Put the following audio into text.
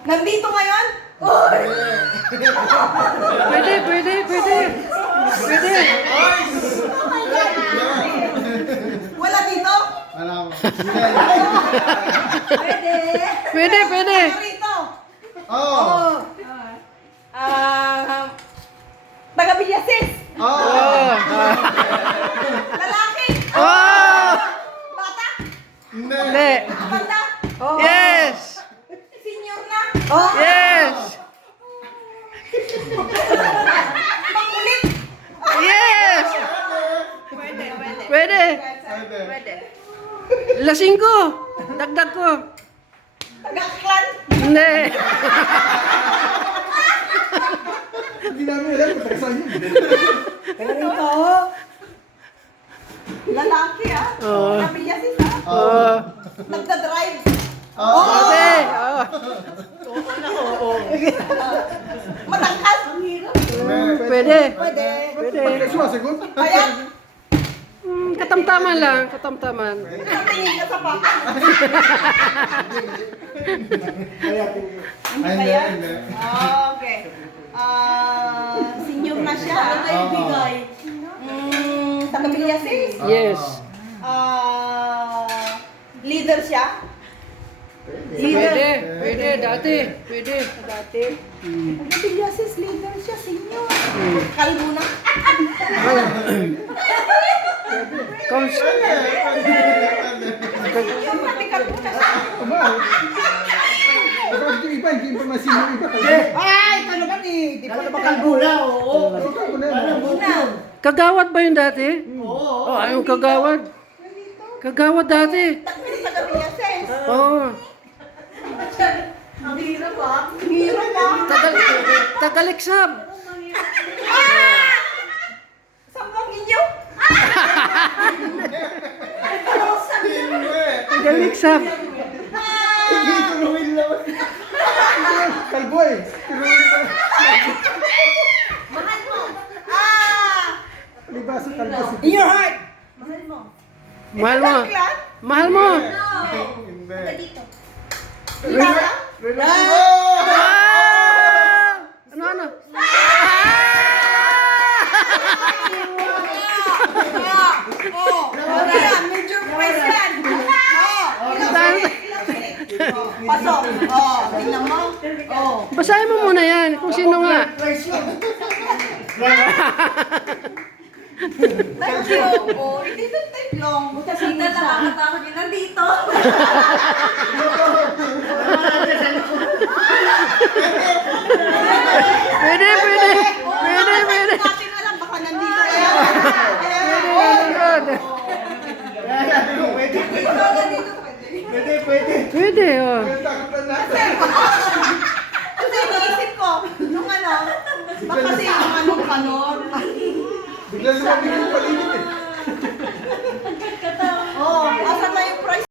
Nandito ngayon? Uy! Pwede, pwede, pwede. Pwede. Wala dito? Alam. Pwede. Pwede, pwede. Wala rito? Oh. Taga Villasis. Oh. Lalaki. Oh. Bata. Hindi. Banda. Yes. Senior na. Yes. Makulit. Yes. Pwede, pwede. Pwede. Pwede. Lasing ko. Dagdag ko. Taga Clan. Hindi. Hindi namin alam kung saan yun. Ito. Lalaki Oo. Taga Villasis Oh. Nagda-drive. Pwede. Oh. Matangkas. Ang hirap. Pwede. Pwede. Pwede. Bakit sumasagot? Ayan. Katamtaman lang. Katamtaman. Nakatingin ka sa papa. Ay, hindi, hindi. Okay. Senior na siya. ibigay? Taga Villasis. Yes. Leader siya. Pwede. Pwede. Dati. Pwede. Dati. Taga Villasis, leader siya, senior. Kalbo na. Cons- Senior, pati kalbo na siya. Bakit yung iba, hindi impormasyon yung iba. Kalbo. Ay, ito naman eh. Di pa naman kalbo na. Kalbo na yun. Kagawad ba yun dati? Oo. Oh, ayun kagawad. Kagawad dati. Taga Villasis. Oo. Ang hirap Ang hirap Tagaliksab. Sampang inyo. Hindi. Tagaliksab. Hindi, turuin lang. Kalbo eh. Turuin lang. Mahal mo. Libaso kalbo. In your heart. Mahal mo. Clan? Mahal mo. Hindi. Kilala? Ah! Ano, ano? Yan, major president. Pasok. Tingnan mo. Basahin mo muna yan. Kung sino nga. Thank you. It didn't take long. Kasi nakakatakot yun nandito. Pwede, pwede. Pwede, pwede. Natin alam, baka nandito kaya. Pwede, oh. Kasi iniisip ko, nung ano, baka kasi yung ano, kanon. Bigla lumabig yung